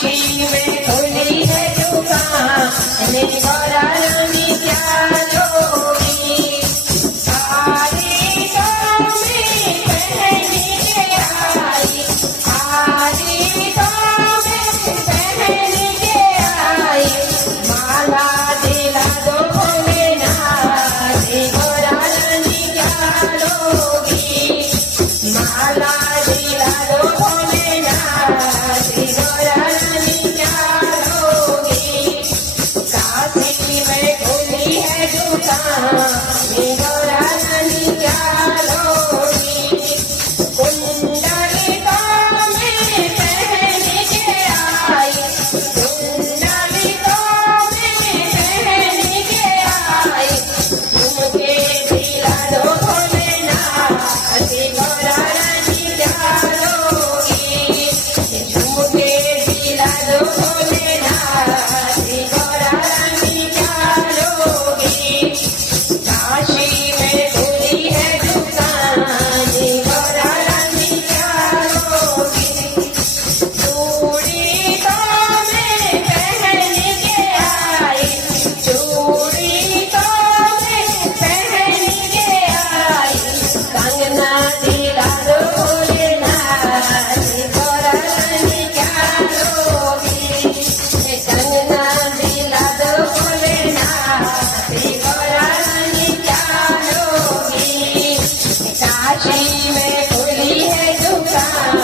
काशी में खुली है दुकान गौरा रानी क्या लोगी। साड़ी तो में पहन के आई, साड़ी तो में पहन के आई, माला दिला दो भोलेनाथ गौरा रानी क्या लोगी। माला दिला दो भोलेनाथ गौरा रानी क्या लोगी। काशी में खुली है दुकान गौरा रानी क्या लोगी। कुंडली तो में पहन के आई, कुंडली तो में पहन के आई, झुमके दिला दो भोलेनाथ गौरा रानी क्या लोगी। झुमके दिला दो भोलेनाथ गौरा रानी क्या लोगी। काशी में खुली है दुकान गौरा रानी क्या लोगी। चूड़ी तो में पहन के आई, चूड़ी तो में पहन के आई, कंगना दिला दो भोलेनाथ गौरा रानी क्या लोगी। कंगना दिला दो भोलेनाथ गौरा रानी क्या लोगी। काशी में खुली है दुकान